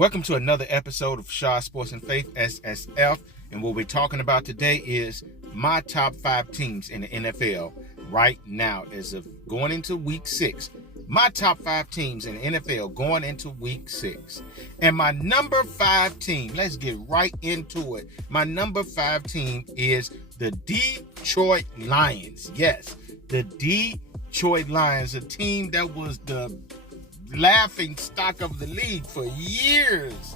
Welcome to another episode of Shaw Sports and Faith, SSF. And what we're talking about today is my top 5 teams in the NFL right now as of going into week 6. My top 5 teams in the NFL going into week 6. And my number 5 team, let's get right into it. My number 5 team is the Detroit Lions. Yes, the Detroit Lions, a team that was the laughing stock of the league for years.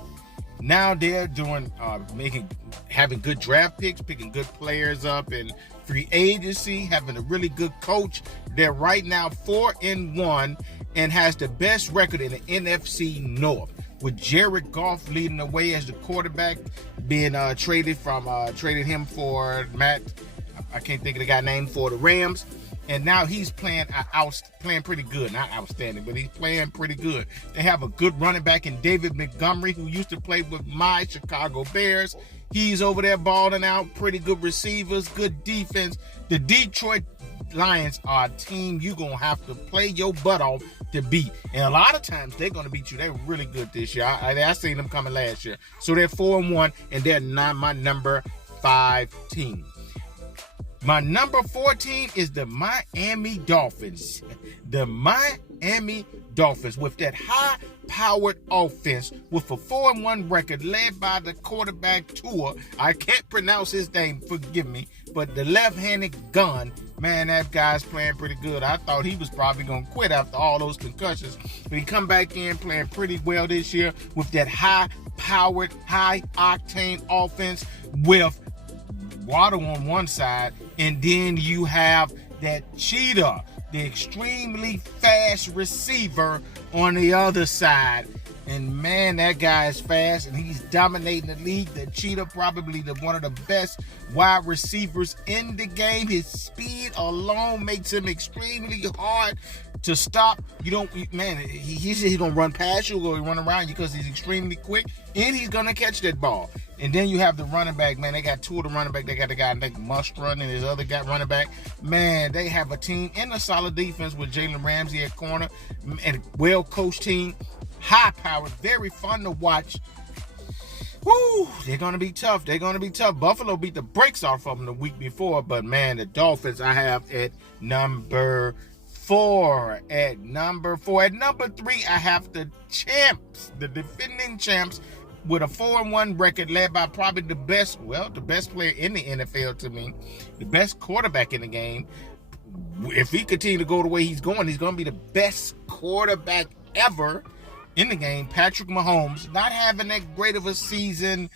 Now they're doing having good draft picks, picking good players up in free agency, having a really good coach. They're right now 4-1 and has the best record in the NFC North, with Jared Goff leading the way as the quarterback, being traded him for Matt. I can't think of the guy name for the Rams. And now he's playing pretty good. Not outstanding, but he's playing pretty good. They have a good running back in David Montgomery, who used to play with my Chicago Bears. He's over there balling out. Pretty good receivers, good defense. The Detroit Lions are a team you're going to have to play your butt off to beat. And a lot of times they're going to beat you. They're really good this year. I seen them coming last year. So they're 4-1, and they're not my number 5 team. My number 14 is the Miami Dolphins. The Miami Dolphins, with that high-powered offense, with a 4-1 record led by the quarterback Tua. I can't pronounce his name, forgive me, but the left-handed gun, man, that guy's playing pretty good. I thought he was probably going to quit after all those concussions, but he come back in playing pretty well this year with that high-powered, high-octane offense with Waddle on one side, and then you have that cheetah, the extremely fast receiver, on the other side. And man, that guy is fast, and he's dominating the league. The cheetah, probably one of the best wide receivers in the game. His speed alone makes him extremely hard to stop. He's gonna run past you or run around you because he's extremely quick, and he's gonna catch that ball. And then you have the running back, man. They got 2 of the running back. They got the guy named Mustard and his other guy running back. Man, they have a team in a solid defense with Jalen Ramsey at corner, and a well-coached team, high-powered, very fun to watch. Woo, they're going to be tough. Buffalo beat the brakes off of them the week before, but man, the Dolphins I have at number 4. At number 3, I have the champs, the defending champs, with a 4-1 record, led by probably the best player in the NFL to me, the best quarterback in the game. If he continue to go the way he's going to be the best quarterback ever in the game. Patrick Mahomes, not having that great of a season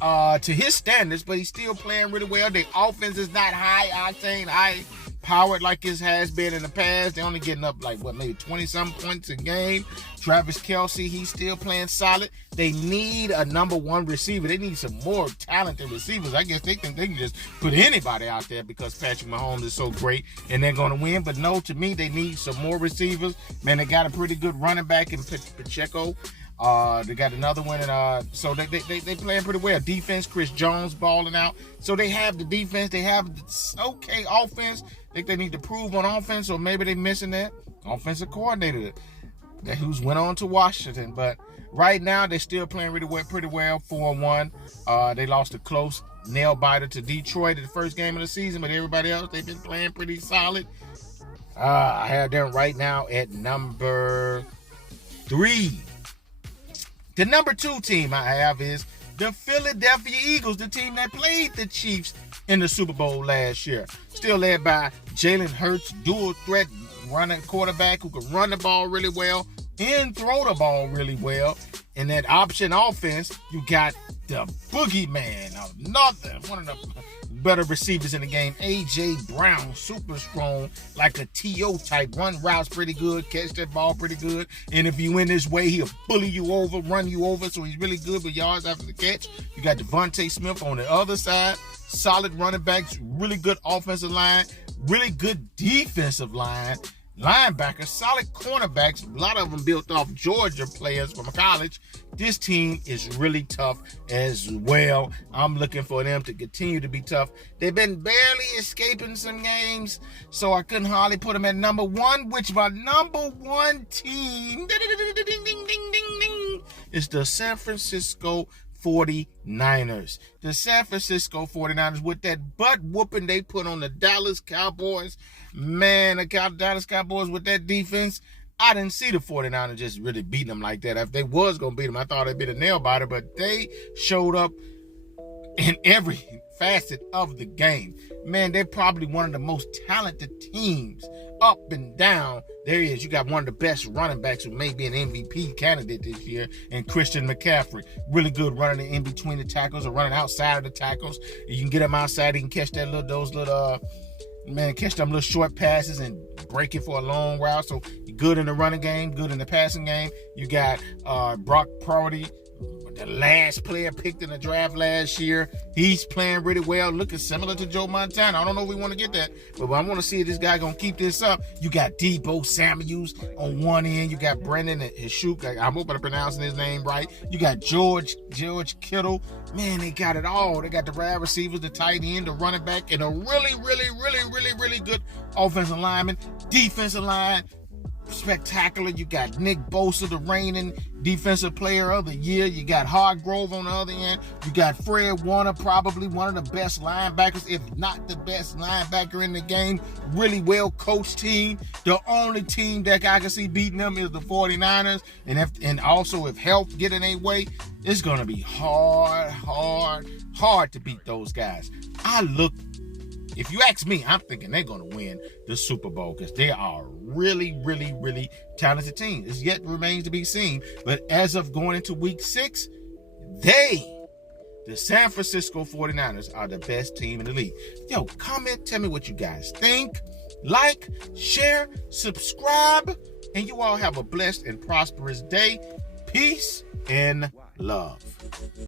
to his standards, but he's still playing really well. Their offense is not high-octane, high-powered like it has been in the past. They're only getting up maybe 20-some points a game. Travis Kelce, he's still playing solid. They need a number 1 receiver. They need some more talented receivers. I guess they can just put anybody out there because Patrick Mahomes is so great and they're going to win. But no, to me, they need some more receivers. Man, they got a pretty good running back in Pacheco. They got another one, and so they playing pretty well. Defense, Chris Jones balling out. So they have the defense. They have okay offense. I think they need to prove on offense, or maybe they're missing that offensive coordinator who's went on to Washington. But right now, they're still playing pretty well, 4-1. They lost a close nail-biter to Detroit in the first game of the season, but everybody else, they've been playing pretty solid. I have them right now at number 3. The number 2 team I have is the Philadelphia Eagles, the team that played the Chiefs in the Super Bowl last year. Still led by Jalen Hurts, dual threat running quarterback who can run the ball really well and throw the ball really well. In that option offense, you got the boogeyman, one of the better receivers in the game, A.J. Brown, super strong, like a T.O. type, run routes pretty good, catch that ball pretty good, and if you win this way, he'll bully you over, run you over, so he's really good with yards after the catch. You got Devontae Smith on the other side, solid running backs, really good offensive line, really good defensive line, linebackers, solid cornerbacks, a lot of them built off Georgia players from college. This team is really tough as well. I'm looking for them to continue to be tough. They've been barely escaping some games, so I couldn't hardly put them at number 1, which my number 1 team It's the San Francisco 49ers. The San Francisco 49ers, with that butt whooping they put on the Dallas Cowboys. Man, the Dallas Cowboys with that defense, I didn't see the 49ers just really beating them like that. If they was going to beat them, I thought they'd be a nail biter, but they showed up in every facet of the game. Man, they're probably one of the most talented teams up and down. There he is. You got one of the best running backs who may be an MVP candidate this year, and Christian McCaffrey. Really good running in between the tackles or running outside of the tackles. You can get him outside. He can catch catch them little short passes and break it for a long route. So you're good in the running game, good in the passing game. You got Brock Purdy, the last player picked in the draft last year. He's playing really well, looking similar to Joe Montana. I don't know if we want to get that, but I want to see if this guy going to keep this up. You got Deebo Samuels on one end. You got Brandon Hishuk. I hope I'm pronouncing his name right. You got George Kittle. Man, they got it all. They got the wide receivers, the tight end, the running back, and a really good offensive lineman. Defensive line, spectacular. You got Nick Bosa, the reigning defensive player of the year. You got Hargrove on the other end. You got Fred Warner, probably one of the best linebackers, if not the best linebacker in the game. Really well coached team. The only team that I can see beating them is the 49ers. And also if health get in their way, it's going to be hard to beat those guys. If you ask me, I'm thinking they're going to win the Super Bowl because they are really talented team. It yet remains to be seen. But as of going into week 6, the San Francisco 49ers are the best team in the league. Yo, comment, tell me what you guys think. Like, share, subscribe, and you all have a blessed and prosperous day. Peace and love.